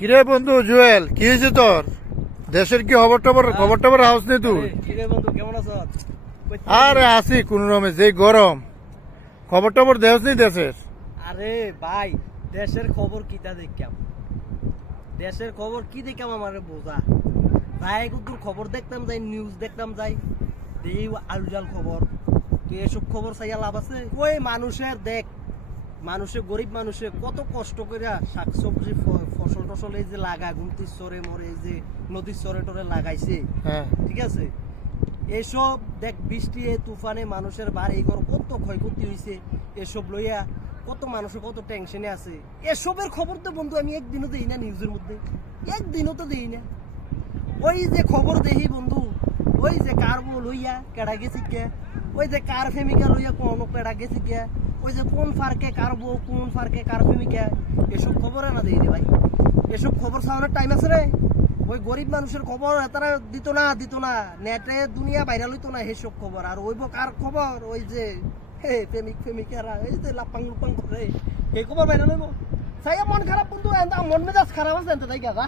কিরে বন্ধু জুয়েল, কি হয়েছে তোর? দেশের কি খবর টবর হাউস নেই তুই? কিরে বন্ধু কেমন আছো? আরে আসি কোন রকমে, যে গরম খবর টবর দেহস নেই দেশের। আরে ভাই, দেশের খবর কিটা দেখাম? দেশের খবর কি দেখাম আমার বোঝা ভাই। কুকুর খবর দেখতাম যাই, নিউজ দেখতাম যাই, এই আলুজাল খবর। তো এসব খবর চাইয়া লাভ আছে? ওই মানুষের দেখ, মানুষের গরিব মানুষে কত কষ্ট করে শাকসবজি ফসল টসল এই যে লাগায়, গুমতির চরে মরে এই যে নদীর চরে টরে লাগাইছে, হ্যাঁ, ঠিক আছে? এসব দেখ, বৃষ্টি তুফানে মানুষের বাড়ি ঘর কত ক্ষয়ক্ষতি হয়েছে, এসব লইয়া কত মানুষের কত টেনশনে আছে। এসবের খবর তো বন্ধু আমি একদিনও দেই না, নিউজের মধ্যে একদিনও তো দেই না। ওই যে খবর দেখি বন্ধু, ওই যে কার বউ লইয়া কেডা গেছি কে, ওই যে কার প্রেমিকা লইয়া কোনো কেডা গেছি কে, ওই যে কোন ফার্কে কার বউ, কোন ফার্কে কার প্রেমিকা, এসব খবর না দেই রে ভাই। এসব খবর ছাড়ানোর টাইম আছে রে? ওই গরিব মানুষের খবর তারা দিত না নেটে দুনিয়া ভাইরাল হইতো না সেসব খবর। আর ওই কার খবর, ওই যে প্রেমিকারা এই যে লাপাং লুপাং করে এই খবর ভাইরাল হইব। সাইয়া মন খারাপ বন্ধু, মন মেজাজ খারাপ আছে, তাই যা যা।